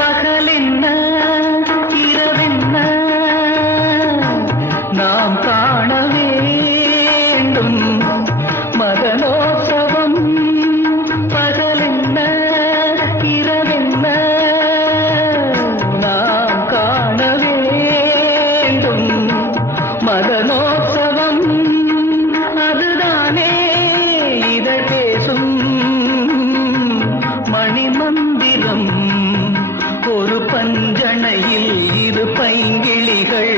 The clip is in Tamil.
பகலென்ன இரவென்ன நாம் காண வேண்டும் மதனோற்சவம். பகலென்ன இரவென்ன நாம் காண வேண்டும் மதனோற்சவம். அதுதானே இதழ் பேசும் மணிமந்திரம். ஒரு பஞ்சணையில் இரு பைங்கிளிகள்